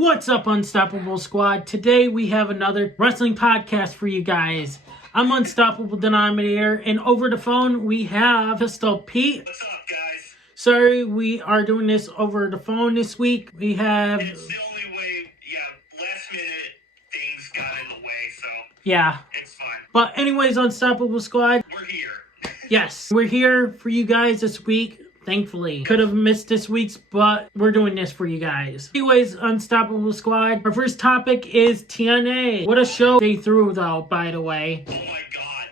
What's up, Unstoppable Squad? Today we have another wrestling podcast for you guys. I'm Unstoppable Denominator, and over the phone we have Pistol Pete. What's up, guys? Sorry, we are doing this over the phone this week. We have... It's the only way, last minute things got in the way, so... Yeah. It's fine. But anyways, Unstoppable Squad. We're here. Yes, we're here for you guys this week. Thankfully. Could have missed this week's, but we're doing this for you guys. Anyways, Unstoppable Squad, our first topic is TNA. What a show they threw, though, by the way. Oh my god.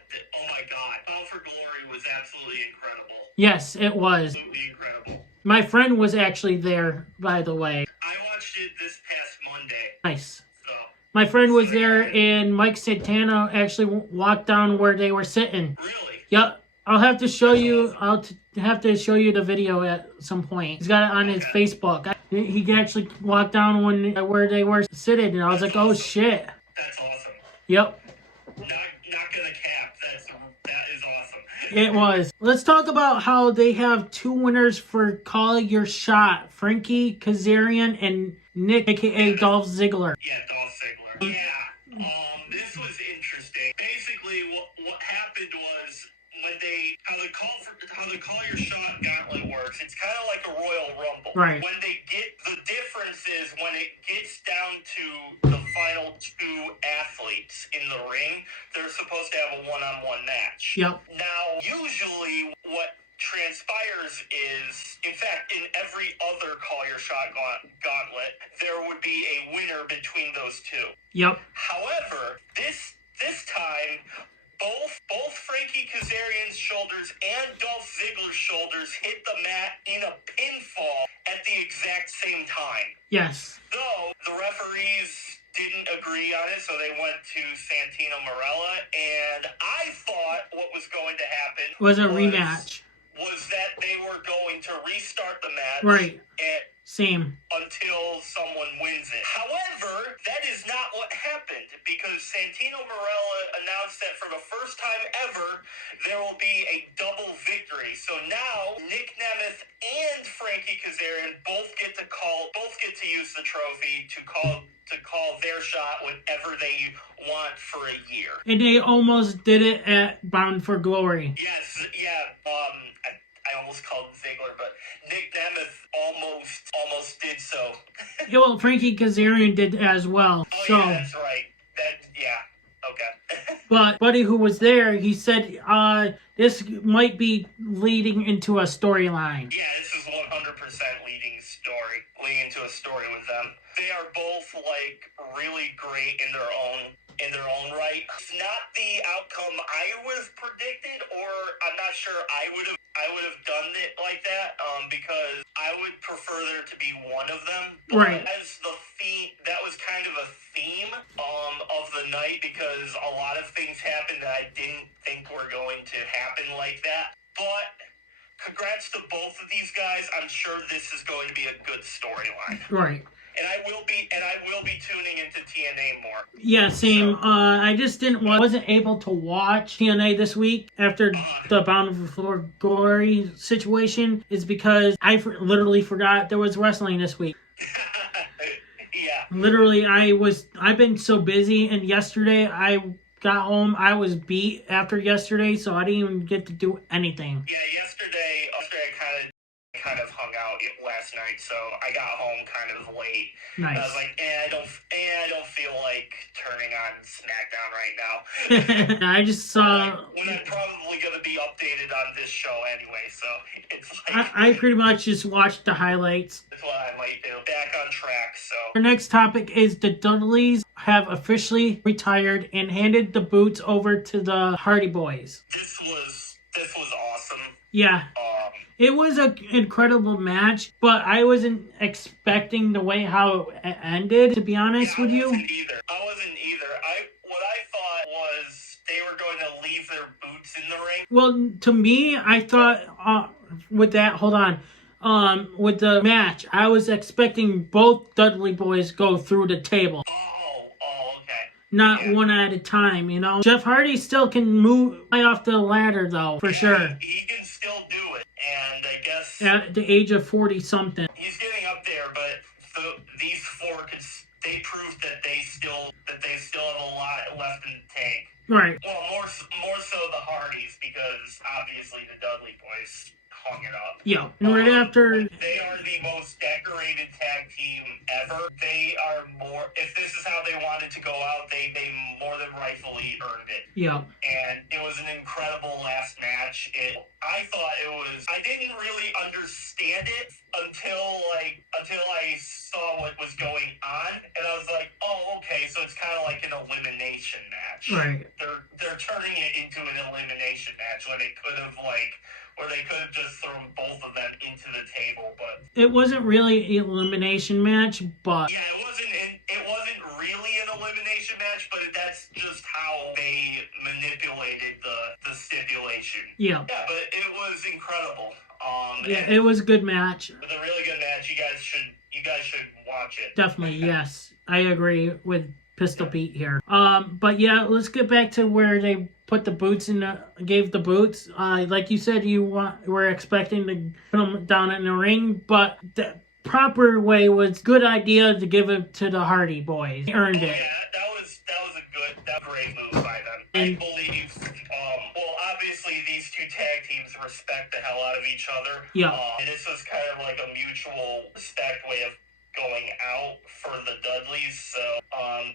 Bound for Glory was absolutely incredible. Yes, it was. Absolutely incredible. My friend was actually there, by the way. I watched it this past Monday. Nice. So, My friend was there, and Mike Santana actually walked down where they were sitting. really? Yep. I'll have to show you. Have to show you the video at some point. He's got it on his Facebook. He actually walked down where they were sitting, and I was like, "Oh shit!" That's awesome. Yep, Not gonna cap. That is awesome. it was. Let's talk about how they have two winners for Call Your Shot: Frankie Kazarian and Nick, aka Dolph Ziggler. Yeah, Dolph Ziggler. Yeah. This was interesting. Basically, what happened was how the Call Your Shot gauntlet works. It's kind of like a Royal Rumble. Right. When they get the difference is when it gets down to the final two athletes in the ring, they're supposed to have a one-on-one match. Yep. Now, usually what transpires is, in fact, in every other Call Your Shot gauntlet, there would be a winner between those two. Yep. However, this time, both Frankie Kazarian's shoulders and Dolph Ziggler's shoulders hit the mat in a pinfall at the exact same time. Yes. Though the referees didn't agree on it, so they went to Santino Marella, and I thought what was going to happen Was a rematch. Was that they were going to restart the match. Right. Same. Until someone wins it. However, that is not what happened, because Santino Marella announced that for the first time ever, there will be a double victory. So now Nick Nemeth and Frankie Kazarian both get to use the trophy to call their shot whenever they want for a year. And they almost did it at Bound for Glory. Yes, yeah. I almost called him Ziggler, but Nick Nemeth almost did so. Yeah, well, Frankie Kazarian did as well. Oh, so, yeah, that's right. Okay. But Buddy, who was there, he said this might be leading into a storyline. Yeah, this is 100% leading into a story with them. They are both really great in their own right. It's not the outcome I would have predicted, or I'm not sure I would have done it like that, because I would prefer there to be one of them. But right. As the theme, that was kind of a theme of the night, because a lot of things happened that I didn't think were going to happen like that. But congrats to both of these guys. I'm sure this is going to be a good storyline. Right. And I will be tuning into TNA more. Yeah, same. So, I just wasn't able to watch TNA this week after the Bound for Glory situation, is because I literally forgot there was wrestling this week. yeah. Literally, I've been so busy, and yesterday I got home, I was beat after yesterday, so I didn't even get to do anything. Yeah, yesterday I kind of hung out last night, so I got home kind of late. Nice. I was like, I don't feel like turning on SmackDown right now. I just saw... when I'm probably going to be updated on this show anyway, so it's like... I pretty much just watched the highlights. That's what I might do. Back on track, so... Our next topic is the Dudleys have officially retired and handed the boots over to the Hardy Boys. This was awesome. Yeah. It was an incredible match, but I wasn't expecting the way how it ended, to be honest with you. I wasn't either. What I thought was they were going to leave their boots in the ring. Well, to me, I thought with the match, I was expecting both Dudley boys go through the table. Oh, okay. Not one at a time, you know. Jeff Hardy still can move high off the ladder, though, for sure. He can still do it, and I guess... At the age of 40-something. He's getting up there, but these four could they proved that they still have a lot left in the tank. Right. Well, more so the Hardys, because obviously the Dudley boys hung it up. Yeah, and right after... They are the most decorated tag team ever. They are more... If this is how they wanted to go out, they more than rightfully earned it. Yeah. And it was an incredible last match. I thought it was... I didn't really understand it until I saw what was going on, and I was like, oh, okay, so it's kind of like an elimination match. Right. They're turning it into an elimination match when they could have just thrown both of them into the table, but it wasn't really an elimination match, but yeah, it wasn't really an elimination match, but that's just how they manipulated the stipulation. Yeah. Yeah, but it was incredible. Yeah, it was a good match. It was a really good match. You guys should watch it. Definitely, yes. I agree with Pistol Pete here. But yeah, let's get back to where they put the boots in, gave the boots. Like you said, were expecting to put them down in the ring, but the proper way was good idea to give it to the Hardy Boys. They earned it. Yeah, that was a great move by them. I believe, well, obviously these two tag teams respect the hell out of each other. Yeah. And this was kind of like a mutual respect way of going out for the Dudleys. So,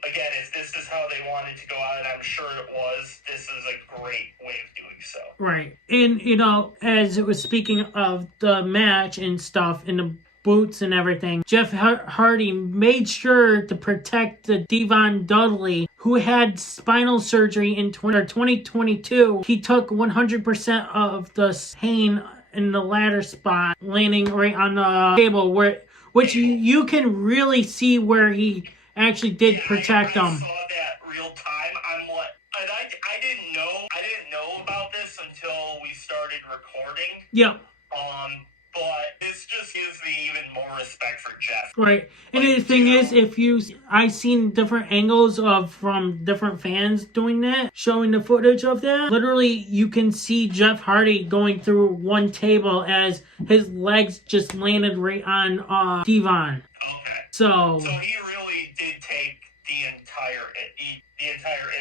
again, if this is how they wanted to go out, and I'm sure it was, this is a great way of doing so. Right. And, as it was speaking of the match and stuff, and the boots and everything, Jeff Hardy made sure to protect the Devon Dudley, who had spinal surgery in 2022. He took 100% of the pain in the ladder spot, landing right on the table, which you can really see where he actually did protect him. I saw that real time. I didn't know about this until we started recording. Yep. But this just gives me even more respect for Jeff. Right. And the thing is, I've seen different angles from different fans doing that, showing the footage of that. Literally, you can see Jeff Hardy going through one table as his legs just landed right on Devon. Okay. So he really did take the entire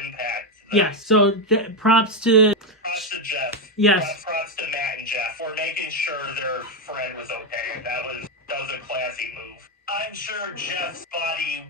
impact. Yes. So props to Jeff. Yes. Props to Matt and Jeff for making sure their friend was okay. That was a classy move. I'm sure Jeff's body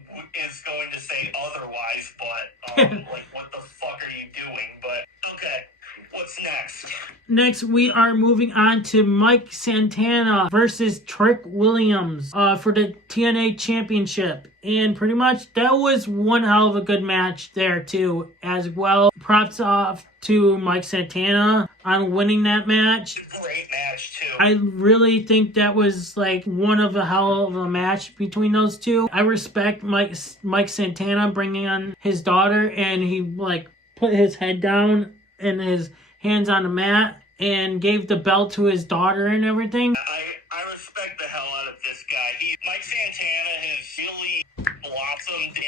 is going to say otherwise, but like, what the fuck are you doing? But okay, what's next? Next, we are moving on to Mike Santana versus Trick Williams for the TNA Championship. And pretty much that was one hell of a good match there too as well. Props off to Mike Santana on winning that match. Great match too. I really think that was like one of a hell of a match between those two. I respect Mike Santana bringing on his daughter, and he like put his head down and his hands on the mat and gave the belt to his daughter and everything. I respect the hell out of this guy. Mike Santana has really blossomed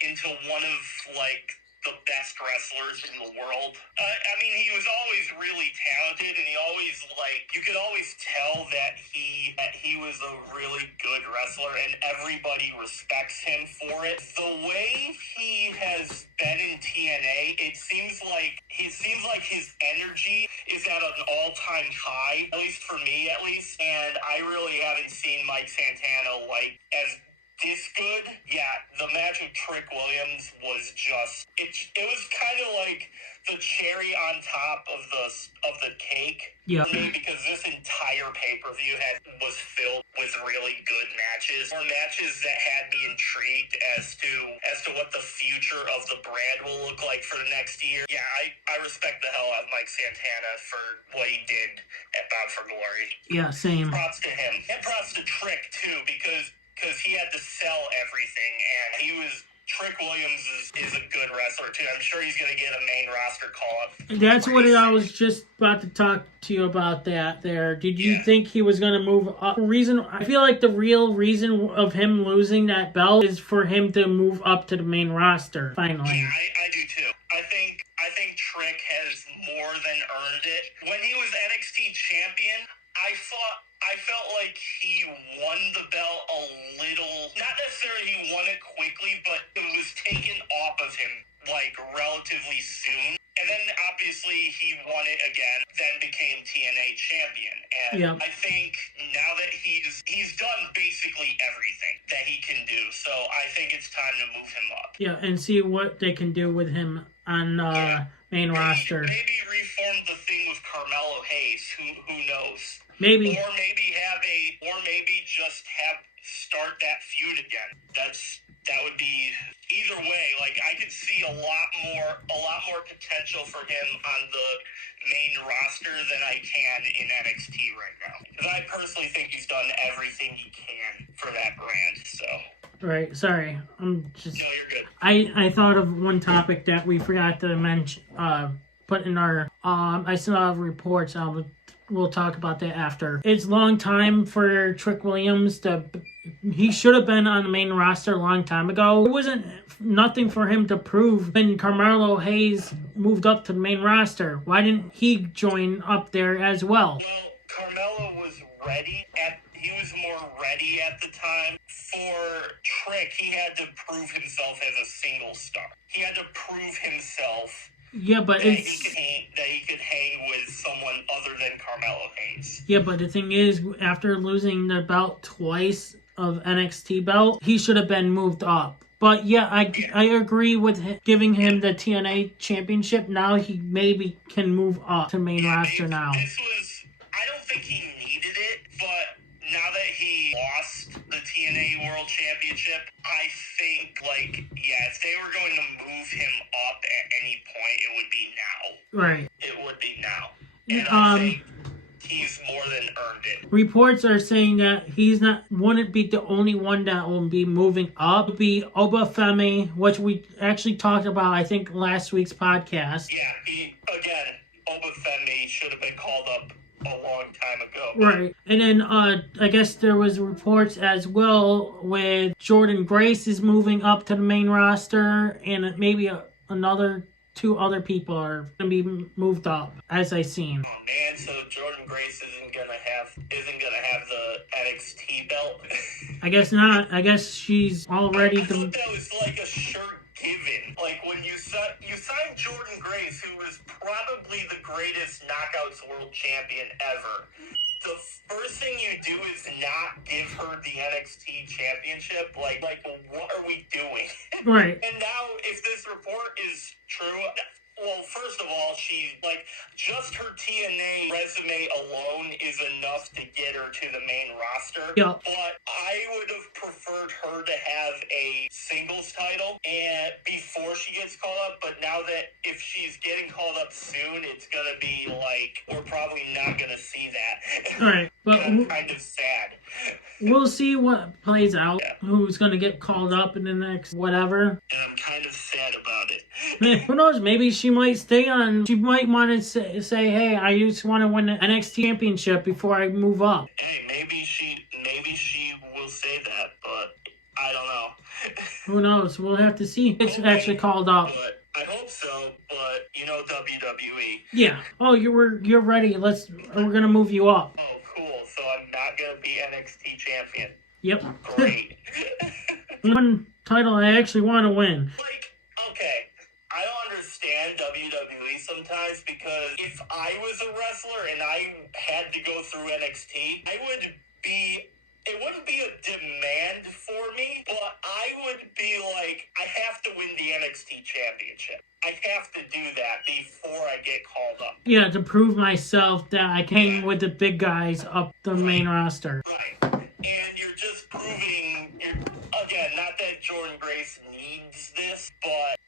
into one of like the best wrestlers in the world. I mean, he was always really talented, and you could always tell that he was a really good wrestler, and everybody respects him for it. The way he has been in TNA, it seems like his energy is at an all-time high, at least for me, and I really haven't seen Mike Santana like as this good. Yeah, the match with Trick Williams was just it was kind of like the cherry on top of the cake. Yeah. For me, because this entire pay-per-view was filled with really good matches, or matches that had me intrigued as to what the future of the brand will look like for the next year. Yeah, I respect the hell out of Mike Santana for what he did at Bound for Glory. Yeah, same. Props to him. And props to Trick too, because he had to sell everything, and Trick Williams is a good wrestler too. I'm sure he's going to get a main roster call-up. That's what I was just about to talk to you about that there. Did you think he was going to move up? I feel like the real reason of him losing that belt is for him to move up to the main roster, finally. Yeah, I do too. I think Trick has more than earned it. When he was NXT champion, I I felt like he won the belt a little, not necessarily he won it quickly, but it was taken off of him like relatively soon. And then obviously he won it again, then became TNA champion. And I think now that he's done basically everything that he can do, so I think it's time to move him up. Yeah, and see what they can do with him on main roster. Maybe reform the thing with Carmelo Hayes. Who knows? Maybe. Or maybe just start that feud again. That would be, either way, like I could see a lot more potential for him on the main roster than I can in NXT right now. Because I personally think he's done everything he can for that brand, so. Right, sorry. I'm just... No, you're good. I thought of one topic that we forgot to mention, put in our... I saw reports, we'll talk about that after. It's a long time for Trick Williams to... He should have been on the main roster a long time ago. It wasn't nothing for him to prove when Carmelo Hayes moved up to the main roster. Why didn't he join up there as well? Well, Carmelo was ready. He was more ready at the time. For Trick, he had to prove himself as a single star. He had to prove himself... Yeah, but that he could hang with someone other than Carmelo Hayes. Yeah, but the thing is, after losing the belt twice of NXT belt, he should have been moved up. But yeah, I agree with giving him the TNA championship. Now he maybe can move up to main roster now. I don't think he needed it, but now that he lost the TNA World Championship, I think, if they were going to move him up at any point, it would be now. Right. It would be now. And I think he's more than earned it. Reports are saying that wouldn't be the only one that will be moving up. It would be Obafemi, which we actually talked about, I think, last week's podcast. Yeah, Obafemi should have been called up a long time ago. Right. And then I guess there was reports as well with Jordan Grace is moving up to the main roster, and maybe two other people are going to be moved up, as I seen. Oh man, so Jordan Grace isn't gonna have the NXT belt. I guess not. I guess she's already. I thought that was like a shirt given. Like when you signed Jordan Grace, who was probably the greatest Knockouts World Champion ever. The first thing you do is not give her the NXT championship. Like what are we doing? Right. And now, if this report is true, well, first of all, just her TNA resume alone is enough to get her to the main roster. Yeah. But I would have preferred her to have a singles title and before she gets called up. But now that if she's getting called up soon, it's going to be we're probably not going to see that. All right. But I'm kind of sad. We'll see what plays out. Yeah. Who's going to get called up in the next whatever. And I'm kind of sad about it. Who knows? Maybe she might stay on. She might want to say, hey, I just want to win the NXT championship before I move up. Hey, maybe she will say that, but I don't know. Who knows? We'll have to see. It's actually called up. But I hope so, but WWE. Yeah. Oh, you're ready. We're gonna move you up. Oh, cool. So I'm not gonna be NXT champion. Yep. Great. One title I actually want to win. Okay. I don't understand WWE sometimes because if I was a wrestler and I had to go through NXT, it wouldn't be a demand for me, but I would be like, I have to win the NXT championship. I have to do that before I get called up. Yeah, to prove myself that I came with the big guys up the main roster. Right. And you're just proving, again, not that Jordan Grace needs this, but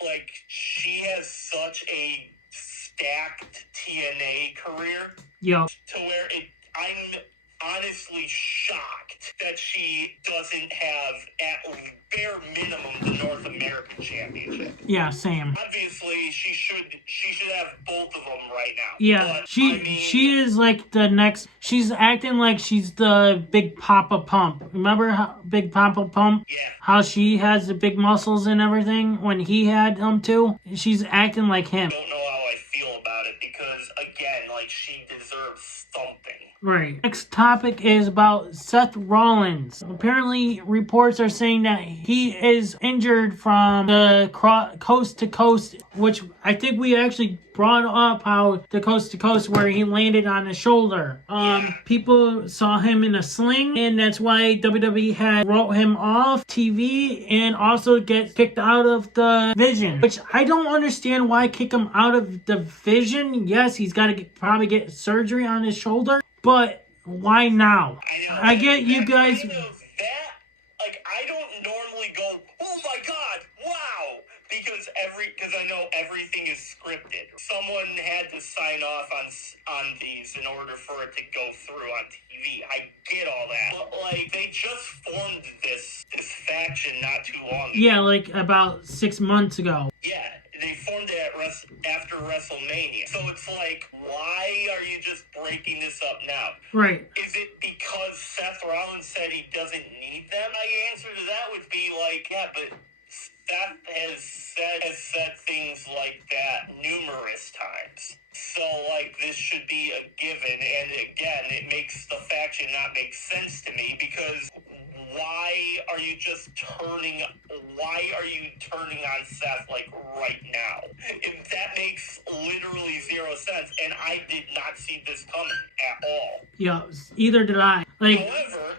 she has such a stacked TNA career. Yeah. To where I'm honestly shocked that she doesn't have, at bare minimum, the North American Championship. Yeah, same. Obviously, she should have both of them right now. Yeah, but, she is like the next. She's acting like she's the Big Papa Pump. Remember how Big Papa Pump? Yeah. How she has the big muscles and everything when he had them too. She's acting like him. I don't know how I feel about it because again, she deserves something. Right. Next topic is about Seth Rollins. Apparently, reports are saying that he is injured from the coast to coast, which I think we actually brought up how the coast to coast where he landed on his shoulder. People saw him in a sling, and that's why WWE had wrote him off TV and also get kicked out of the division, which I don't understand why kick him out of the division. Yes, he's got to probably get surgery on his shoulder, but why now? I get you guys. I don't normally go, oh my god, wow, because I know everything is scripted. Someone had to sign off on these in order for it to go through on TV. I get all that, but they just formed this faction not too long ago. Yeah, like about 6 months ago. Yeah, they formed it after WrestleMania. So it's why are you just breaking this up now? Right. Is it because Seth Rollins said he doesn't need them? My answer to that would be yeah, but Seth has said things like that numerous times. So, this should be a given. And again, it makes the faction not make sense to me because why are you turning on Seth right now? That makes literally zero sense, and I did not see this coming at all. Yeah, either did I. However,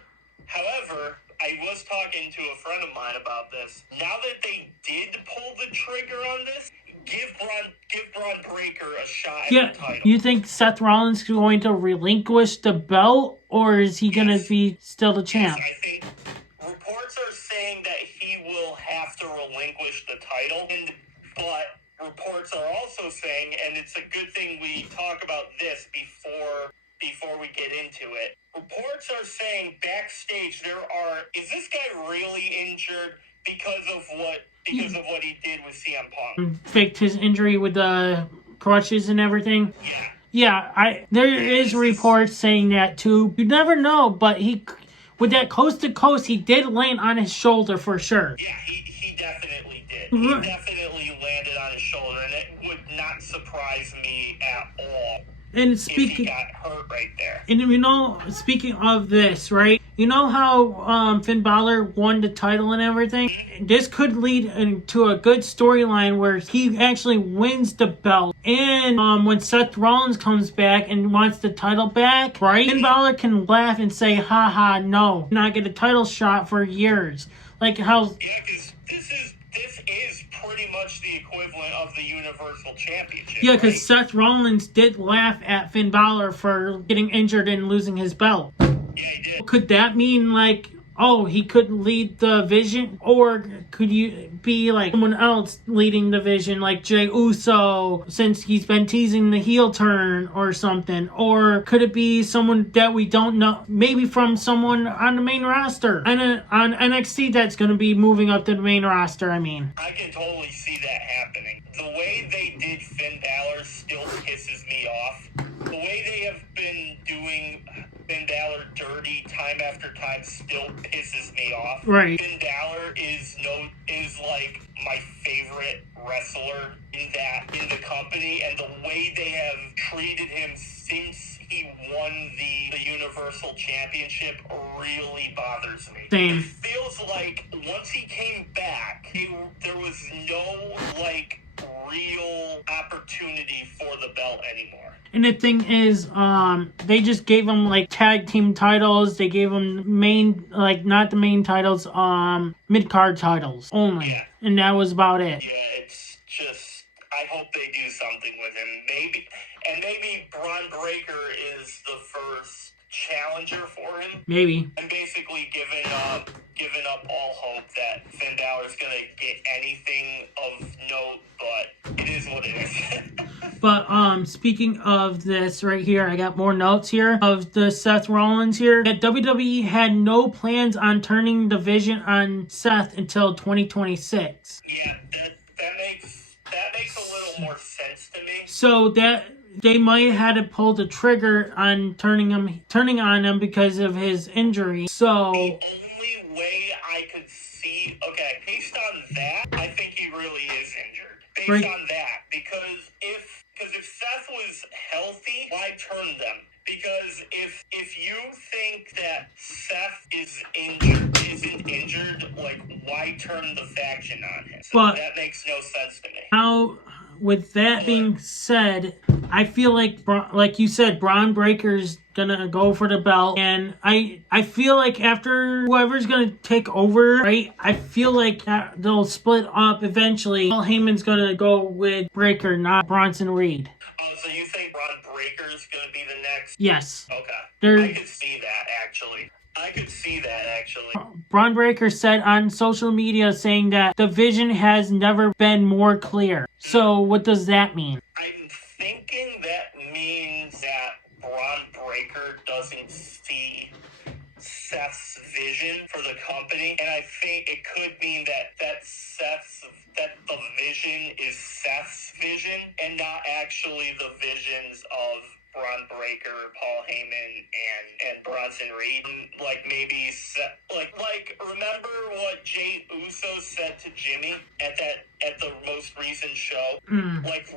I was talking to a friend of mine about this. Now that they did pull the trigger on this, give Braun Breaker a shot at the title. You think Seth Rollins is going to relinquish the belt, or is he going to be still the champ? Yes, I think reports are saying that he will have to relinquish the title, but reports are also saying, and it's a good thing we talk about this before we get into it. Reports are saying backstage is this guy really injured because of what he did with CM Punk? Faked his injury with the crutches and everything? Yeah, there is reports saying that too. You never know, but with that coast to coast, he did land on his shoulder for sure. Yeah, he definitely did. He definitely landed on his shoulder, and it would not surprise me at all. And if he got hurt right there. And speaking of this, right? You know how Finn Balor won the title and everything? This could lead into a good storyline where he actually wins the belt. And when Seth Rollins comes back and wants the title back, right? Finn Balor can laugh and say, haha, no, not get a title shot for years. Like how... Yeah, because this is pretty much the equivalent of the Universal Championship. Yeah, because Seth Rollins did laugh at Finn Balor for getting injured and losing his belt. Yeah, he did. Could that mean he couldn't lead the division? Or could you be someone else leading the division, like Jey Uso, since he's been teasing the heel turn or something? Or could it be someone that we don't know, maybe from someone on the main roster, on NXT that's going to be moving up to the main roster, I mean? I can totally see that happening. The way they did Finn Balor still pisses me off. The way they have been doing Finn Balor dirty time after time still pisses me off. Right. Finn Balor is my favorite wrestler in the company, and the way they have treated him since he won the Universal Championship really bothers me. Same. It feels like once he came back, there was no real opportunity for the belt anymore. And the thing is, they just gave him tag team titles. They gave him not the main titles, mid-card titles only. Yeah. And that was about it. Yeah, it's just, I hope they do something with him. Maybe Braun Breaker is the first challenger for him. Maybe. I'm basically giving up all hope that Finn Balor's gonna get anything of note, but it is what it is. But speaking of this right here, I got more notes here of the Seth Rollins here. That WWE had no plans on turning the division on Seth until 2026. Yeah, that makes a little more sense to me. So that they might have to pull the trigger on turning on him because of his injury. So the only way I could see, based on that, I think he really is injured. Based on that, because if Seth was healthy, why turn them? Because if Heyman on him. So But that makes no sense to me. How, with that being said, I feel like you said, Braun Breaker's gonna go for the belt, and I feel like after whoever's gonna take over, right? I feel like they'll split up eventually. Paul Heyman's gonna go with Breaker, not Bronson Reed. Oh, so you think Braun Breaker's gonna be the next? Yes. Okay. I could see that actually. Braun Breaker said on social media saying that the vision has never been more clear. So what does that mean? I'm thinking that means that Braun Breaker doesn't see Seth's vision for the company, and I think it could mean that the vision is Seth's vision and not actually the visions of Braun Breaker, Paul Heyman, and Bronson Reed. Like maybe like remember what Jey Uso said to Jimmy at the most recent show? Like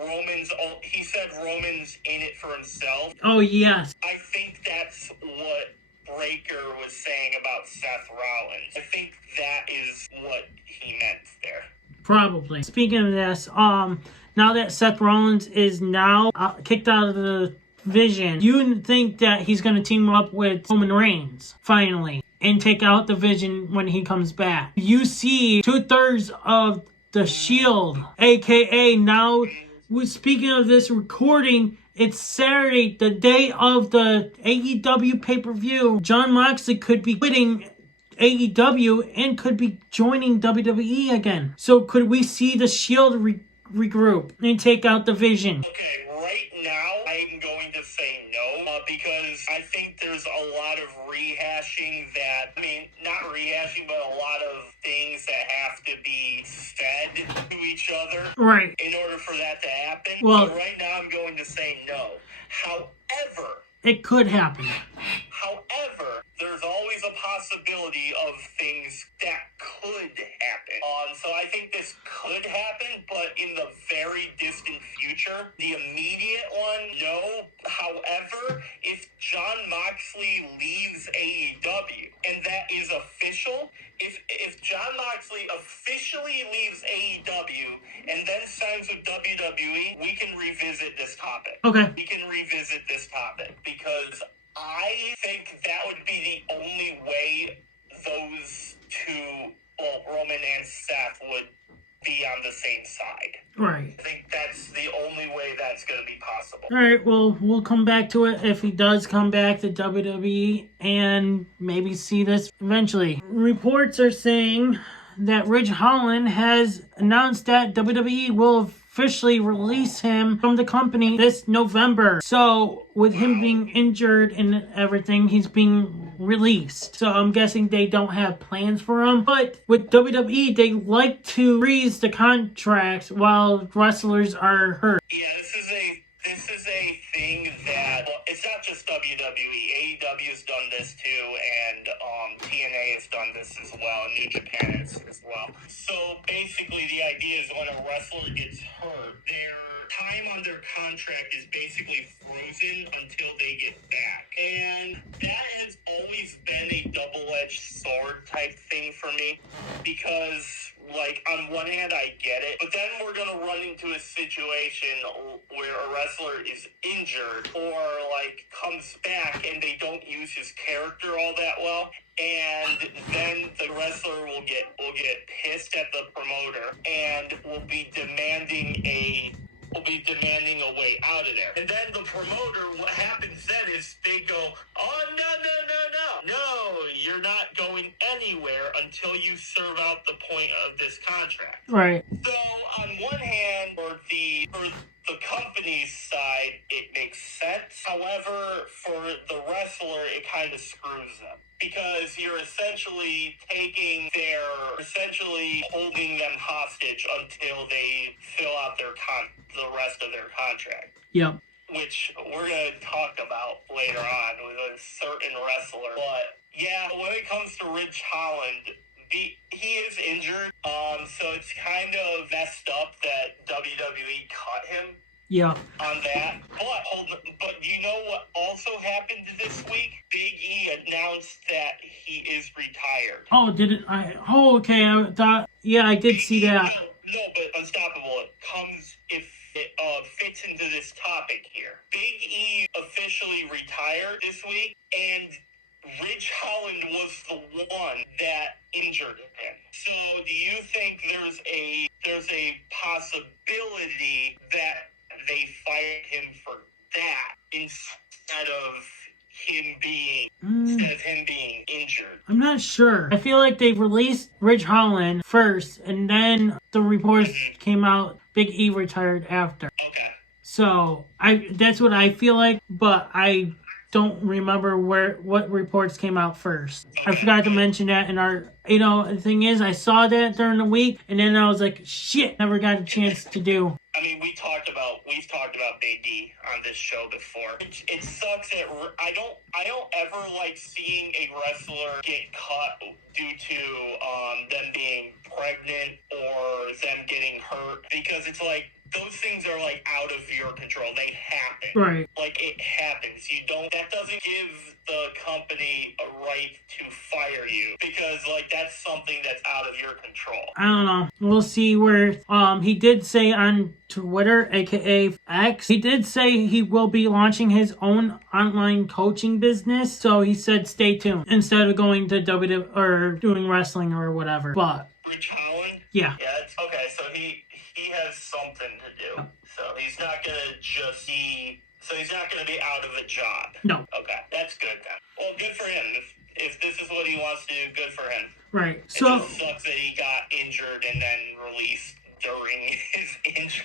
he said Roman's in it for himself. Oh yes. I think that's what Breaker was saying about Seth Rollins. I think that is what he meant there. Probably. Speaking of this, now that Seth Rollins is now kicked out of the Vision, you think that he's going to team up with Roman Reigns finally and take out the Vision when he comes back. You see 2/3 of the Shield, aka now, speaking of this recording, it's Saturday, the day of the AEW pay-per-view. Jon Moxley could be quitting AEW and could be joining WWE again. So could we see the Shield regroup and take out the Vision? Okay, right now I'm going to say no, because I think there's a lot of rehashing not rehashing, but a lot of things that have to be said to each other, right, in order for that to happen. Well, so right now I'm going to say no. However, it could happen. However, there's always a possibility of things that could happen. So I think this could happen, but in the very distant future. The immediate one, no. However, if Jon Moxley leaves AEW, and that is official, if Jon Moxley officially leaves AEW and then signs with WWE, we can revisit this topic. Okay. We can revisit this topic, because I think that would be the only way those two, Roman and Seth, would be on the same side. Right. I think that's the only way that's going to be possible. All right, well, we'll come back to it if he does come back to WWE and maybe see this eventually. Reports are saying that Ridge Holland has announced that WWE will officially release him from the company this November. So with him being injured and everything, he's being released. So I'm guessing they don't have plans for him. But with WWE, they like to freeze the contracts while wrestlers are hurt. Yeah, this is a thing that, it's not just WWE. AEW has done this too, and TNA has done this as well, and New Japan has as well. So basically the idea is when a wrestler gets hurt, their time on their contract is basically frozen until they get back. And that has always been a double-edged sword type thing for me, because like, on one hand, I get it, but then we're going to run into a situation where a wrestler is injured or, like, comes back and they don't use his character all that well, and then the wrestler will get pissed at the promoter and will be demanding a way out of there. And then the promoter, what happens then is they go, oh, no, you're not going anywhere until you serve out the point of this contract. Right. So on one hand, for the company's side, it makes sense. However, for the wrestler, it kind of screws them, because you're essentially holding them hostage until they fill out the rest of their contract. Yep. Which we're going to talk about later on with a certain wrestler. But yeah, when it comes to Ridge Holland, he is injured, so it's kind of messed up that WWE cut him. Yeah. On that, but do you know what also happened this week? Big E announced that he is retired. Oh, did it? Okay. I thought. Yeah, I did see that. No, but Unstoppable. It fits into this topic here. Big E officially retired this week, and Ridge Holland was the one that injured him. So, do you think there's a possibility that they fired him for that instead of him being injured? I'm not sure. I feel like they released Ridge Holland first, and then the reports came out Big E retired after. Okay. So that's what I feel like, but I don't remember what reports came out first. I forgot to mention that in our, the thing is, I saw that during the week, and then I was like, shit, never got a chance to do. I mean, we've talked about Big E on this show before. It sucks that I don't ever like seeing a wrestler get cut due to them being pregnant or them getting hurt, because it's like those things are like out of your control. They happen. Right. Like, it happens. That doesn't give the company a right to fire you, because like that's something that's out of your control. I don't know. We'll see where he did say on Twitter, aka X, he did say he will be launching his own online coaching business. So he said stay tuned instead of going to WWE or doing wrestling or whatever. But Ridge Holland? Yeah. Yeah, it's okay, so he has something to do. So he's not gonna be out of a job. No. Okay, that's good then. Well, good for him. If this is what he wants to do, good for him. Right. It So just sucks that he got injured and then released during his injury.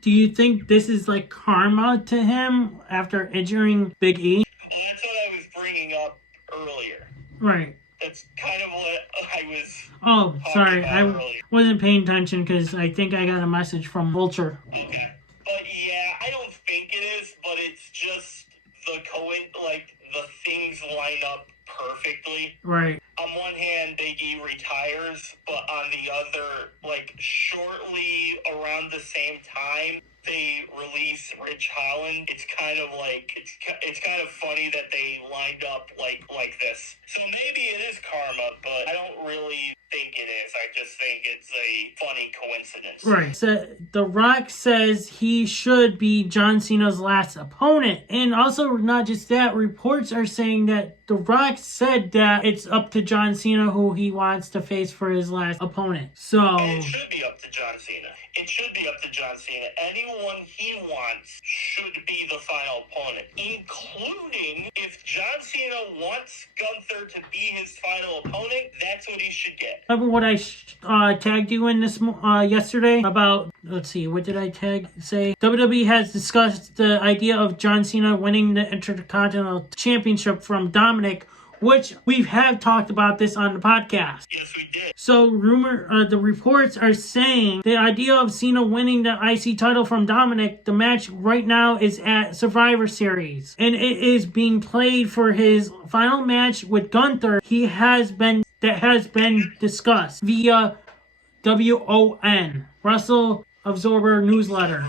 do you think this is like karma to him after injuring Big E? Well, that's what I was bringing up earlier. Right. That's kind of what I was. Oh, sorry. I earlier. wasn't paying attention because I think I got a message from Vulture. Okay. But yeah, I don't think it is, but it's just the things line up perfectly. Right. On one hand, Big E retires, but on the other, like, shortly around the same time, they release Ridge Holland. It's kind of like, it's kind of funny that they lined up like this. So maybe it is karma, but I don't really think it is. I just think it's a funny coincidence. Right. So The Rock says he should be John Cena's last opponent. And also, not just that, reports are saying that The Rock said that it's up to John Cena who he wants to face for his last opponent. So And it should be up to John Cena. It should be up to John Cena. Anyone he wants should be the final opponent, including if John Cena wants Gunther to be his final opponent, that's what he should get. remember what I tagged you in this yesterday about, let's see, what did I say? WWE has discussed the idea of John Cena winning the Intercontinental Championship from Dominic, which we have talked about this on the podcast. Yes, we did. So the reports are saying the idea of Cena winning the IC title from Dominic, the match right now is at Survivor Series. And it is being played for his final match with Gunther. That has been discussed via WON, Wrestle Absorber newsletter.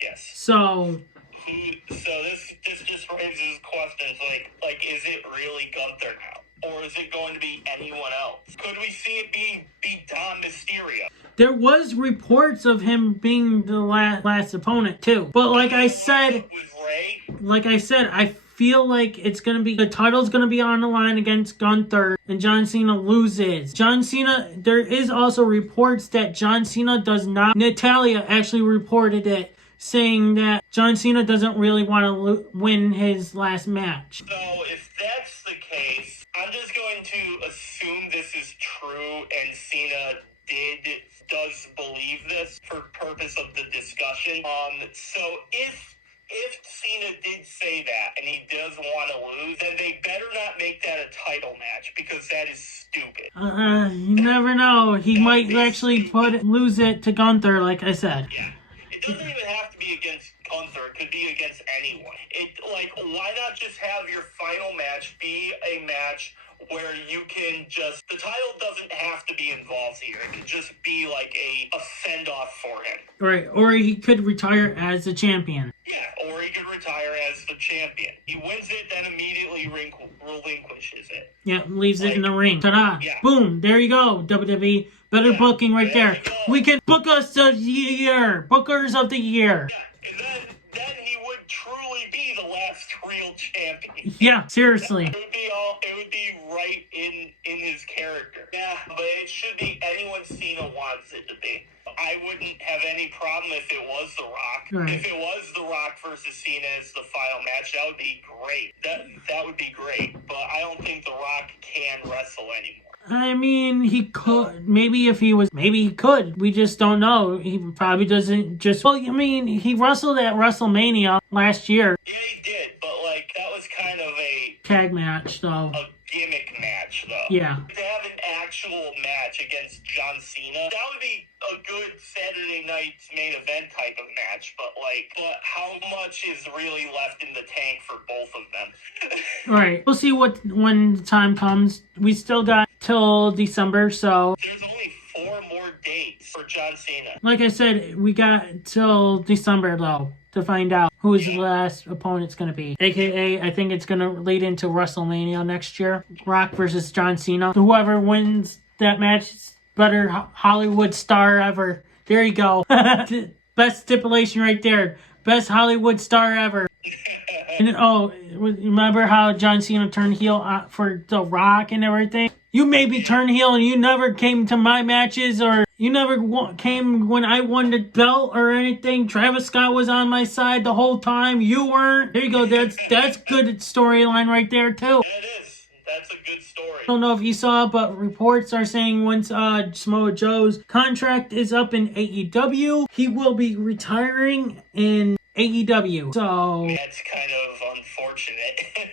Yes. So this just raises questions like is it really Gunther now? Or is it going to be anyone else? Could we see it be Dom Mysterio? there was reports of him being the last opponent too. But like I said, I feel like the title's gonna be on the line against Gunther and John Cena loses. There is also reports that John Cena does not. Natalia actually reported it, saying that John Cena doesn't really want to win his last match. So if that's the case, I'm just going to assume this is true and Cena does believe this for purpose of the discussion. So if Cena did say that and he does want to lose, then they better not make that a title match, because that is stupid. You never know. He might actually lose it to Gunther, like I said. Yeah. It doesn't even have to be against Gunther. It could be against anyone. Why not just have your final match be a match where you can the title doesn't have to be involved here. It could just be like a send-off for him. Right, or he could retire as a champion. Yeah, or he could retire as the champion. He wins it, then immediately relinquishes it. Yeah, leaves it in the ring. Ta-da! Yeah. Boom! There you go, WWE. Better booking right there. We can book us of the year. Bookers of the year. Yeah, and then he would truly be the last real champion. Yeah, seriously. It would be right in his character. Yeah, but it should be anyone Cena wants it to be. I wouldn't have any problem if it was The Rock. Right. If it was The Rock versus Cena as the final match, that would be great. That would be great. But I don't think The Rock can wrestle anymore. I mean, he could. Maybe if he was, maybe he could. We just don't know. He probably doesn't just. Well, I mean, he wrestled at WrestleMania last year. Yeah, he did, but like that was kind of a Tag match, though. A gimmick match, though. Yeah. To have an actual match against John Cena, that would be a good Saturday night's main event type of match. But how much is really left in the tank for both of them? Right. We'll see when the time comes. We still got till December, so. There's only 4 more dates for John Cena. Like I said, we got till December, though, to find out who his last opponent's going to be. AKA, I think it's going to lead into WrestleMania next year. Rock versus John Cena. Whoever wins that match is better Hollywood star ever. There you go. Best stipulation right there. Best Hollywood star ever. And remember how John Cena turned heel for The Rock and everything? You made me turn heel and you never came to my matches, or you never came when I won the belt or anything. Travis Scott was on my side the whole time. You weren't. There you go. That's good storyline right there, too. Yeah, it is. That's a good story. I don't know if you saw, but reports are saying once Samoa Joe's contract is up in AEW, he will be retiring in AEW. So that's kind of unfortunate.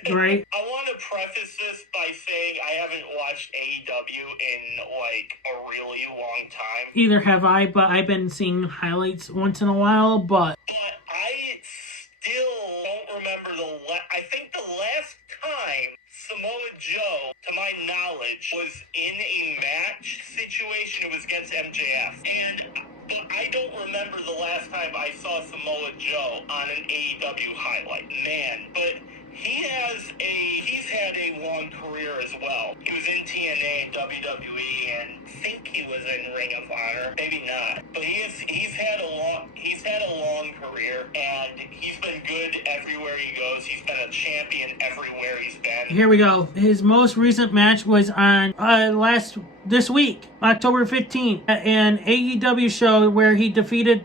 Right. I want to preface this by saying I haven't watched AEW in like a really long time. Either have I, but I've been seeing highlights once in a while, but I still don't remember I think the last time Samoa Joe, to my knowledge, was in a match situation, it was against MJF. But I don't remember the last time I saw Samoa Joe on an AEW highlight. Man, but he's had a long career as well. He was in TNA and WWE, and I think he was in Ring of Honor. Maybe not. But he's had a long career, and he's been good everywhere he goes. He's been a champion everywhere he's been. Here we go. His most recent match was on this week, October 15th, an AEW show where he defeated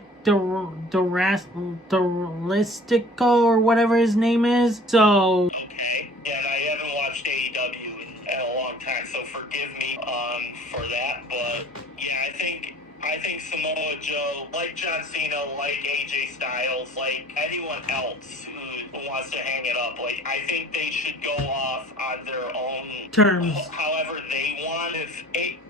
Listico or whatever his name is. So okay, yeah, and I haven't watched AEW in a long time, so forgive me for that. But yeah, I think Samoa Joe, like John Cena, like AJ Styles, like anyone else who wants to hang it up, like I think they should go off on their own terms. However they want.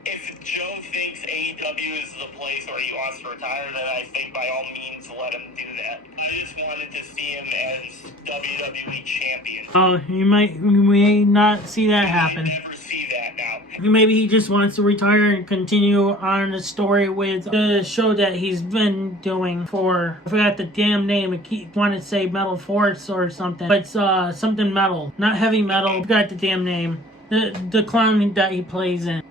If Joe thinks AEW is the place where he wants to retire, then I think by all means let him do that. I just wanted to see him as WWE champion. Oh, you may not see that happen. I never see that now. Maybe he just wants to retire and continue on the story with the show that he's been doing for, I forgot the damn name. I wanted to say Metal Force or something. But it's something metal. Not heavy metal. I forgot the damn name. The clown that he plays in.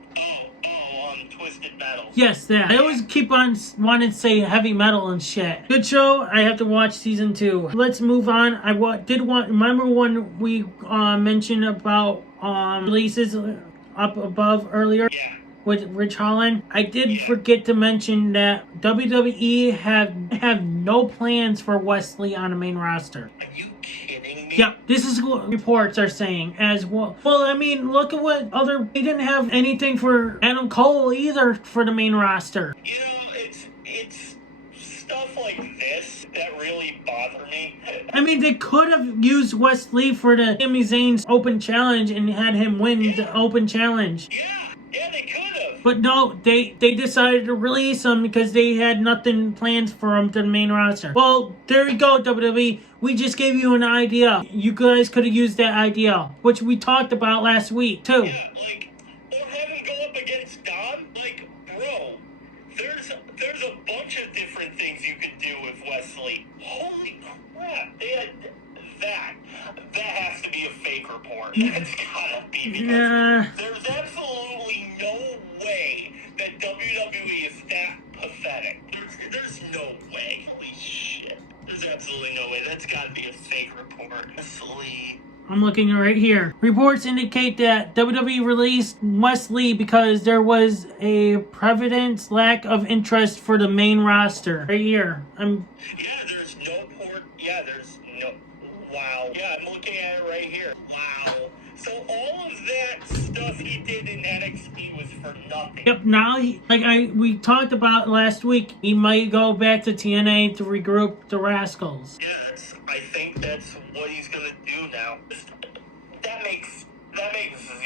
Twisted Metal. Yes, that. I always keep on wanting to say heavy metal and shit. Good show. I have to watch season 2. Let's move on. Remember when we mentioned about releases up above earlier? Yeah. With Rich Holland? I did forget to mention that WWE have no plans for Wesley on the main roster. Are you kidding me? Yep, this is what reports are saying as well. Well, I mean, look at what they didn't have anything for Adam Cole either for the main roster. You know, it's stuff like this that really bother me. I mean, they could have used Wesley for the Sami Zayn's open challenge and had him win the open challenge. Yeah, they could have. But no, they decided to release him because they had nothing planned for him to the main roster. Well, there you go, WWE. We just gave you an idea. You guys could have used that idea, which we talked about last week, too. Yeah, or have him go up against Dom. Bro, there's a bunch of different things you could do with Wesley. Holy crap. Yeah, they had that. That has to be a fake report. That's gotta be, because there's absolutely no way that WWE is that pathetic. There's no way. Holy shit. There's absolutely no way. That's gotta be a fake report. Honestly. I'm looking right here. Reports indicate that WWE released Wesley because there was a prevalent lack of interest for the main roster. Right here. Yeah, there's no port. Yeah, there's no. Wow. Yeah, I'm looking at it right here. Wow. So all of that stuff he did in NXT was for nothing. Yep. Now, we talked about last week, he might go back to TNA to regroup the Rascals. Yeah, I think that's what he's gonna do now. That makes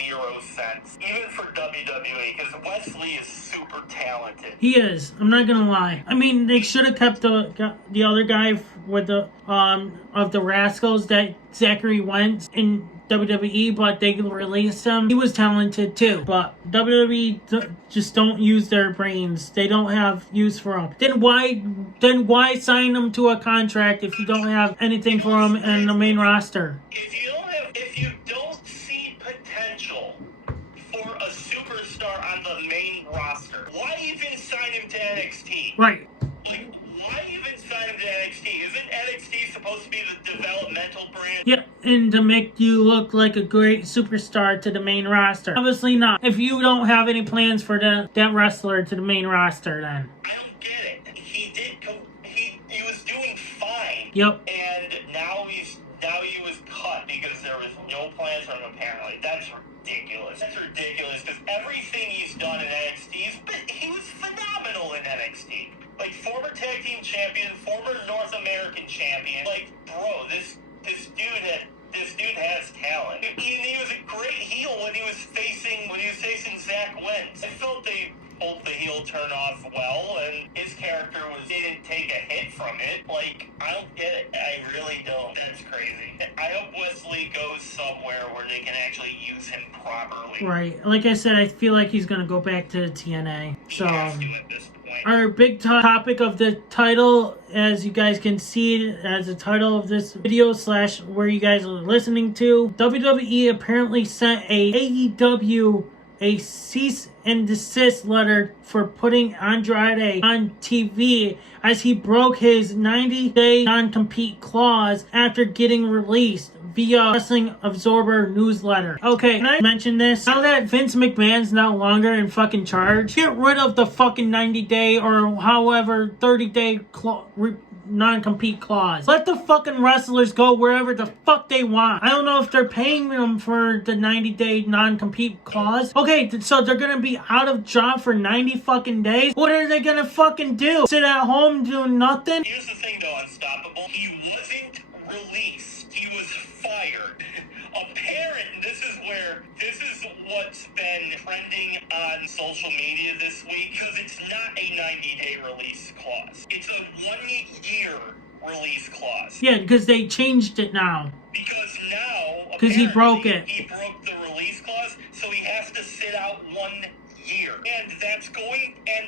zero sense, even for WWE, because Wesley is super talented. He is. I'm not gonna lie. I mean, they should have kept the other guy with the of the Rascals, that Zachary Wentz, in WWE, but they released him. He was talented too, but WWE just don't use their brains. They don't have use for him. Then why sign him to a contract if you don't have anything for him in the main roster? If you don't see potential for a superstar on the main roster, why even sign him to NXT? Right. Like, why even sign him to NXT? Isn't NXT supposed to be the developmental brand? Yeah, and to make you look like a great superstar to the main roster. Obviously not. If you don't have any plans for that wrestler to the main roster, then. I don't get it. He was doing fine. Yep. And now he was cut because there was no plans for him, apparently. That's ridiculous. That's ridiculous, because everything he's done in NXT, he was phenomenal in NXT. Like, former tag team champion, former North American champion. Like, bro, this dude has talent. He was a great heel when he was facing Zach Wentz. I felt they pulled the heel turn off well, and his character didn't take a hit from it. Like, I don't get it. I really don't. That's crazy. I hope Wesley goes somewhere where they can actually use him properly. Right. Like I said, I feel like he's gonna go back to TNA. So. He has to at this point. Our big topic of the title, as you guys can see it as the title of this video / where you guys are listening to, WWE apparently sent AEW a cease and desist letter for putting Andrade on TV as he broke his 90-day non-compete clause after getting released via Wrestling Observer newsletter. Okay, can I mention this? Now that Vince McMahon's no longer in fucking charge, get rid of the fucking 90-day or however 30-day non-compete clause. Let the fucking wrestlers go wherever the fuck they want. I don't know if they're paying them for the 90-day non-compete clause. Okay, so they're gonna be out of job for 90 fucking days? What are they gonna fucking do? Sit at home doing nothing? Here's the thing though, Unstoppable. He wasn't released. He was fired. This is what's been trending on social media this week, because it's not a 90-day release clause. It's a 1-year release clause. Yeah, because they changed it now. Because now, because he broke it. He broke the release clause, so he has to sit out 1 year. And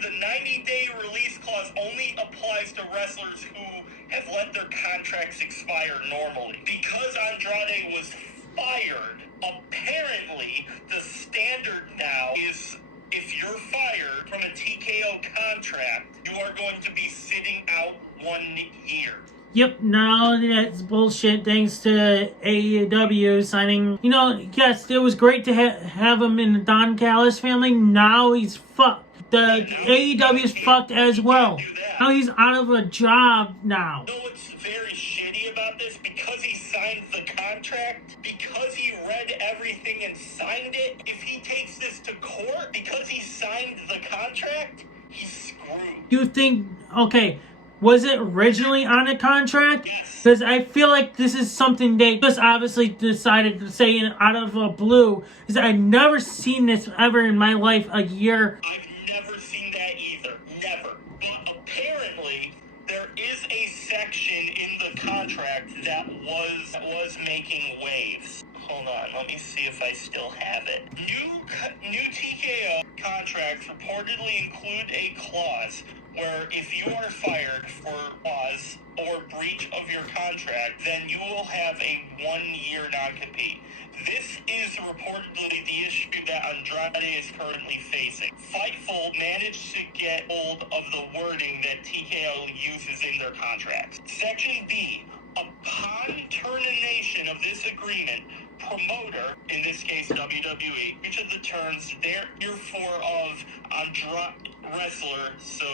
the 90-day release clause only applies to wrestlers who have let their contracts expire normally. Because Andrade was fired, apparently the standard now is if you're fired from a TKO contract, you are going to be sitting out 1 year. Yep, now that's bullshit thanks to AEW signing. You know, yes, it was great to have him in the Don Callis family. Now he's fucked. The AEW is fucked as well. Now he's out of a job now. You know what's very shitty about this? Because he signed the contract, because he read everything and signed it, if he takes this to court, because he signed the contract, he's screwed. You think, okay, was it originally on a contract? Yes. Because I feel like this is something they just obviously decided to say out of the blue. Because I've never seen this ever in my life, a year. I've never seen that either. Never. But apparently, there is a section in the contract that was making waves. Hold on, let me see if I still have it. New TKO contracts reportedly include a clause where if you are fired for cause or breach of your contract, then you will have a 1-year non-compete. This is reportedly the issue that Andrade is currently facing. Fightful managed to get hold of the wording that TKO uses in their contracts. Section B, upon termination of this agreement, promoter, in this case WWE, which of the terms therefore of Andrade wrestler, so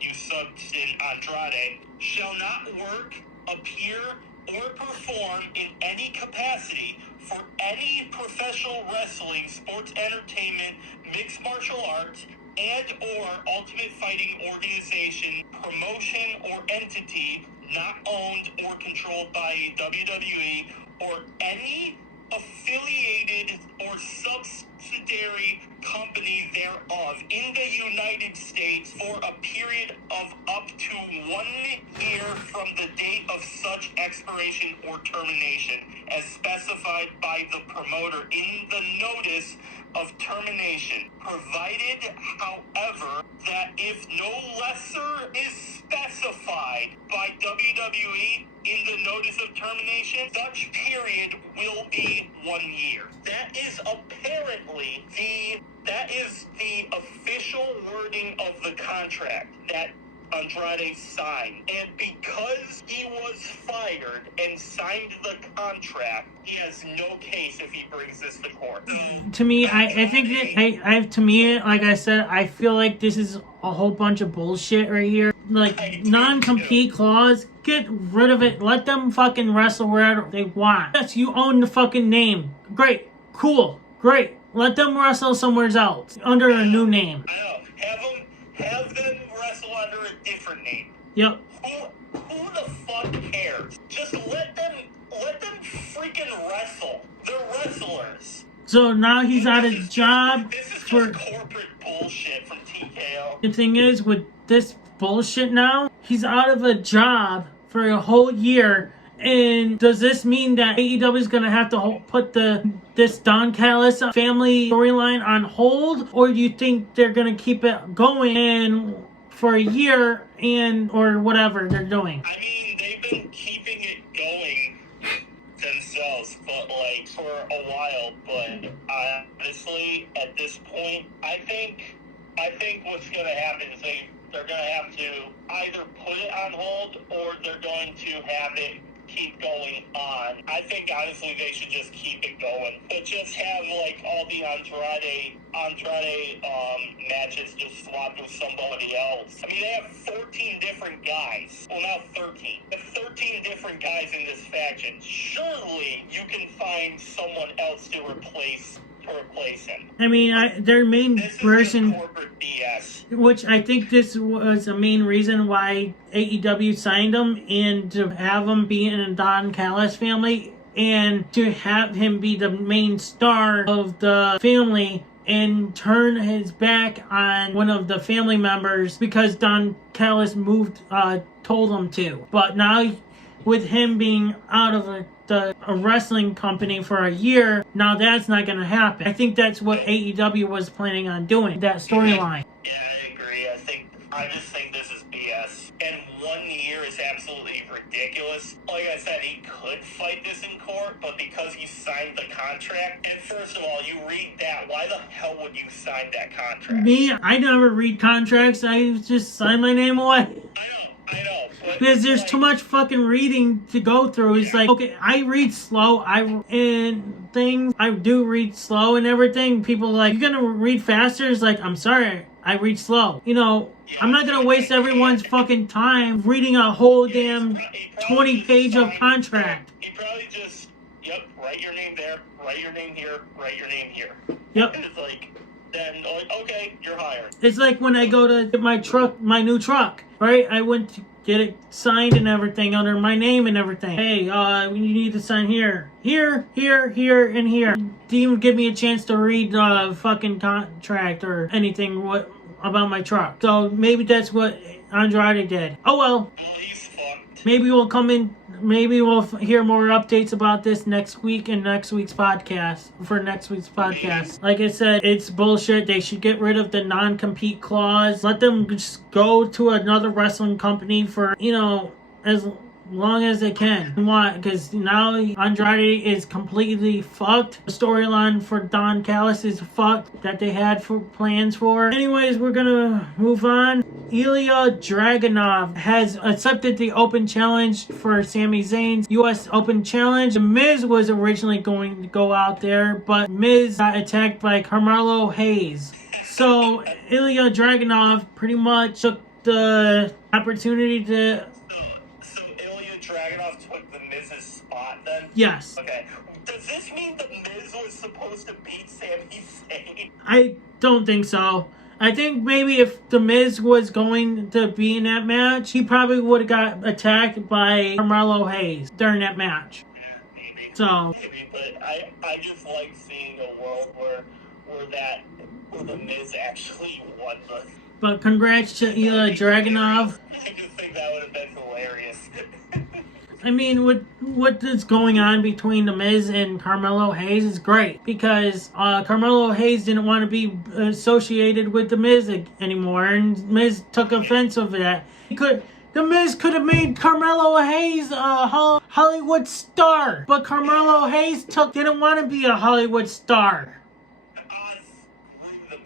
you subbed in Andrade, shall not work, appear, or perform in any capacity for any professional wrestling, sports entertainment, mixed martial arts, and or ultimate fighting organization, promotion, or entity not owned or controlled by WWE or any affiliated or subsidiary company thereof in the United States for a period of up to 1 year from the date of such expiration or termination as specified by the promoter in the notice of termination, provided, however, that if no lesser is specified by WWE in the notice of termination, such period will be 1 year. That is apparently the official wording of the contract that Andrade signed. And because he was fired and signed the contract, he has no case if he brings this to court. To me, I think that to me, like I said, I feel like this is a whole bunch of bullshit right here. Like, non-compete clause, get rid of it. Let them fucking wrestle wherever they want. Yes, you own the fucking name. Great. Cool. Great. Let them wrestle somewhere else under a new name. I know. Have them wrestle under a different name. Yep. Who the fuck cares? Just let them freaking wrestle. They're wrestlers. So now he's out of job. This is just corporate bullshit from TKO. The thing is, with this bullshit now, he's out of a job for a whole year. And does this mean that AEW is going to have to put this Don Callis family storyline on hold? Or do you think they're going to keep it going and for a year or whatever they're doing? I mean, they've been keeping it going themselves, but like for a while. But honestly, at this point, I think what's going to happen is they're going to have to either put it on hold or they're going to have it keep going on. I think honestly they should just keep it going, but just have like all the Andrade matches just swapped with somebody else. I mean, they have 14 different guys. Well, now 13. They have 13 different guys in this faction. Surely you can find someone else to replace him. I mean, their main person, corporate BS. Which I think this was the main reason why AEW signed him, and to have him be in a Don Callis family, and to have him be the main star of the family and turn his back on one of the family members because Don Callis told him to. But now, with him being out of a wrestling company for a year, now that's not going to happen. I think that's what AEW was planning on doing, that storyline. Yeah, I agree. I just think this is BS. And 1 year is absolutely ridiculous. Like I said, he could fight this in court, but because he signed the contract, and first of all, you read that, why the hell would you sign that contract? Me, I never read contracts. I just sign my name away. I know. Because there's too much fucking reading to go through. It's like, okay, I read slow. I do read slow and everything. People are like, you're gonna read faster? It's like, I'm sorry, I read slow. You know, I'm not gonna waste everyone's fucking time reading a whole damn 20-page of contract. He probably just, write your name there, write your name here, write your name here. Yep. And it's like, then, okay, you're hired. It's like when I go to get my new truck, right? I went to get it signed and everything under my name and everything. Hey, you need to sign here, and here. Didn't even give me a chance to read the fucking contract or anything about my truck. So maybe that's what Andrade did. Oh well. Well, he's fucked. Maybe we'll come in. Maybe we'll hear more updates about this next week in next week's podcast. Like I said, it's bullshit. They should get rid of the non-compete clause. Let them just go to another wrestling company for, as long as they can. Why? Because now Andrade is completely fucked. The storyline for Don Callis is fucked that they had for plans for. Anyways, we're gonna move on. Ilya Dragunov has accepted the open challenge for Sami Zayn's U.S. Open Challenge. The Miz was originally going to go out there, but Miz got attacked by Carmelo Hayes. So Ilya Dragunov pretty much took the opportunity to... So Ilya Dragunov took the Miz's spot then? Yes. Okay. Does this mean the Miz was supposed to beat Sami Zayn? I don't think so. I think maybe if The Miz was going to be in that match, he probably would have got attacked by Carmelo Hayes during that match. Yeah, maybe. So, Maybe, but I just like seeing a world where The Miz actually won the... but congrats to Ilya Dragunov. I just think that would have been hilarious. I mean, what is going on between The Miz and Carmelo Hayes is great because Carmelo Hayes didn't want to be associated with The Miz anymore, and Miz took offense of that. The Miz could have made Carmelo Hayes a Hollywood star, but Carmelo Hayes didn't want to be a Hollywood star. Screw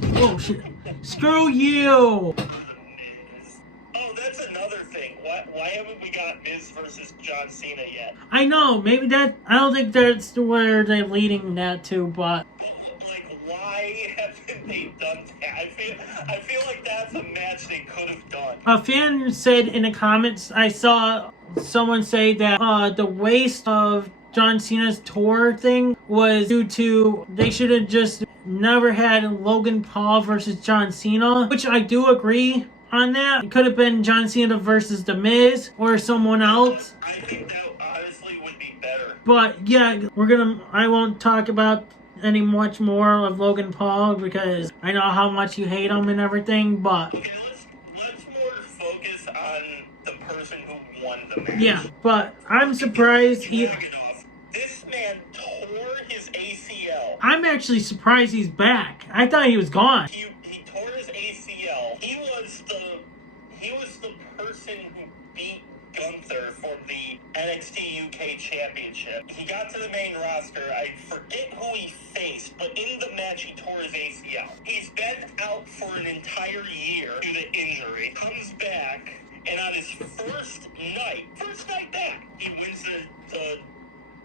The Miz. Oh shit! Screw you! Oh, that's another thing. Why haven't we got Miz versus John Cena yet? I know, maybe that... I don't think that's where they're leading that to, but... Like, why haven't they done that? I feel like that's a match they could have done. A fan said in the comments, I saw someone say that the waste of John Cena's tour thing was due to... They should have just never had Logan Paul versus John Cena, which I do agree on that. It could have been John Cena versus The Miz or someone else. I think that honestly would be better. But yeah, I won't talk about much more of Logan Paul because I know how much you hate him and everything, but... Okay, let's more focus on the person who won the match. Yeah, but I'm surprised This man tore his ACL. I'm actually surprised he's back. I thought he was gone. He tore his ACL. He was the person who beat Gunther for the NXT UK Championship. He got to the main roster. I forget who he faced, but in the match he tore his ACL. He's been out for an entire year due to injury. Comes back, and on his first night back, he wins the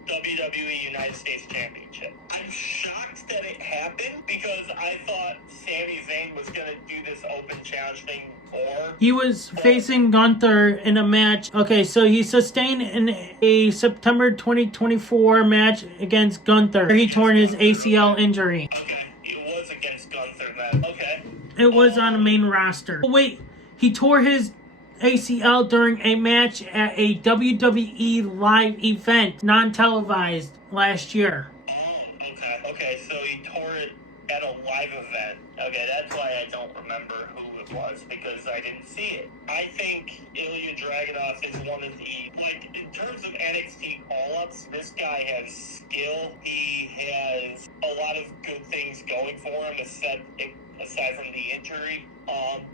WWE United States Championship. I'm shocked that it happened because I thought Sami Zayn was going to do this open challenge thing before. He was facing Gunther in a match. Okay, so he sustained in a September 2024 match against Gunther. He tore his ACL injury. Okay, it was against Gunther then. Okay. It was on the main roster. Oh, wait, he tore his ACL during a match at a WWE live event, non-televised, last year. Oh, okay, so he tore it at a live event. Okay, that's why I don't remember who it was, because I didn't see it. I think Ilya Dragunov is one of the, in terms of NXT call-ups, this guy has skill. He has a lot of good things going for him, aside from the injury.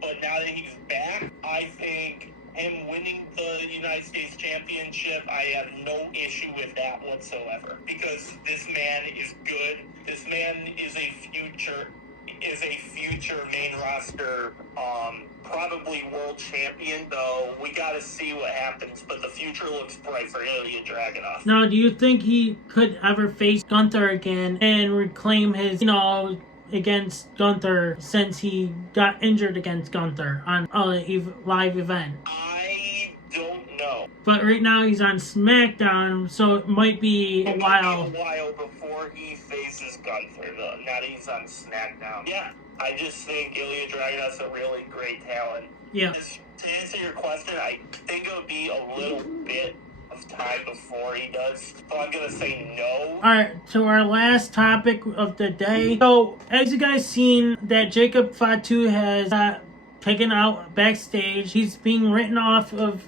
But now that he's back, I think him winning the United States Championship, I have no issue with that whatsoever. Because this man is good. This man is a future main roster, probably world champion, though we gotta see what happens, but the future looks bright for Ilya Dragunov. Now, do you think he could ever face Gunther again and reclaim his, against Gunther since he got injured against Gunther on a live event? I don't know. But right now he's on SmackDown, so it might be a while. Might be a while before he faces Gunther, though. Now that he's on SmackDown. Yeah, I just think Ilya Dragunov's a really great talent. Yeah. To answer your question, I think it would be a little bit of time before he does, so I'm gonna say no. Alright, so our last topic of the day. So, as you guys seen, that Jacob Fatu has taken out backstage. He's being written off of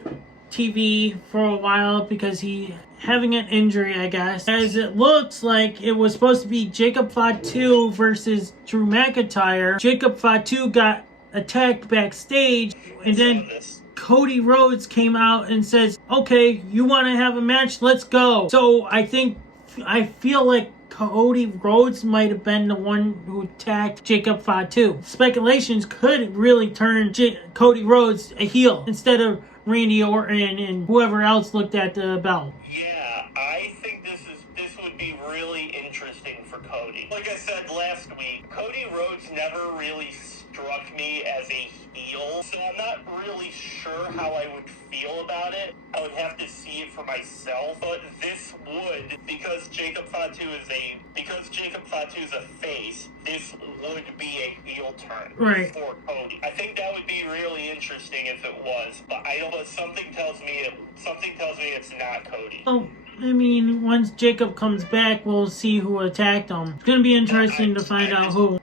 TV for a while because he having an injury, I guess. As it looks like it was supposed to be Jacob Fatu versus Drew McIntyre. Jacob Fatu got attacked backstage, and then Cody Rhodes came out and says, okay, you want to have a match? Let's go. So I feel like Cody Rhodes might have been the one who attacked Jacob Fatu. Speculations could really turn Cody Rhodes a heel instead of Randy Orton and whoever else looked at the belt. Yeah, I think this would be really interesting for Cody. Like I said last week, Cody Rhodes never really struck me as a heel, so I'm not really sure how I would feel about it. I would have to see it for myself, but this would, because Jacob Fatu is a face, this would be a heel turn for Cody. I think that would be really interesting if it was, but something tells me it's not Cody. Oh, I mean, once Jacob comes back, we'll see who attacked him. It's gonna be interesting to find out who.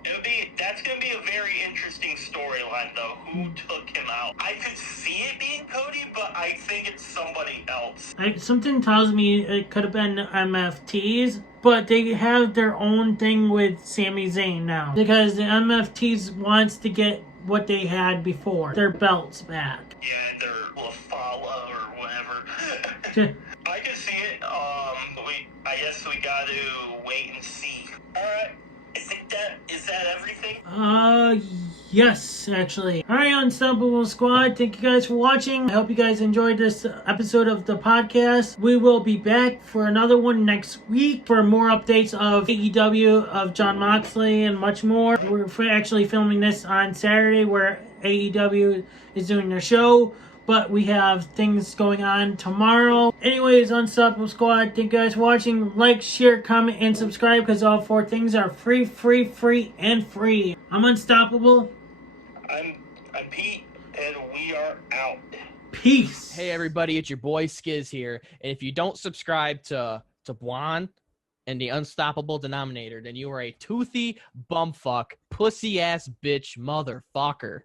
That's gonna be a very interesting storyline, though. Who took him out? I could see it being Cody, but I think it's somebody else. Something tells me it could have been MFTs, but they have their own thing with Sami Zayn now because the MFTs wants to get what they had before, their belts back. Yeah, their Lafala or whatever. I can see it. I guess we got to wait and see. All right. Is that everything? Yes, actually. All right, Unstoppable Squad. Thank you guys for watching. I hope you guys enjoyed this episode of the podcast. We will be back for another one next week for more updates of AEW, of Jon Moxley, and much more. We're actually filming this on Saturday where AEW is doing their show, but we have things going on tomorrow. Anyways, Unstoppable Squad, thank you guys for watching. Like, share, comment, and subscribe because all 4 things are free, and free. I'm Unstoppable. I'm Pete, and we are out. Peace. Hey, everybody, it's your boy Skiz here. And if you don't subscribe to Juan and the Unstoppable Denominator, then you are a toothy bumfuck, pussy-ass bitch motherfucker.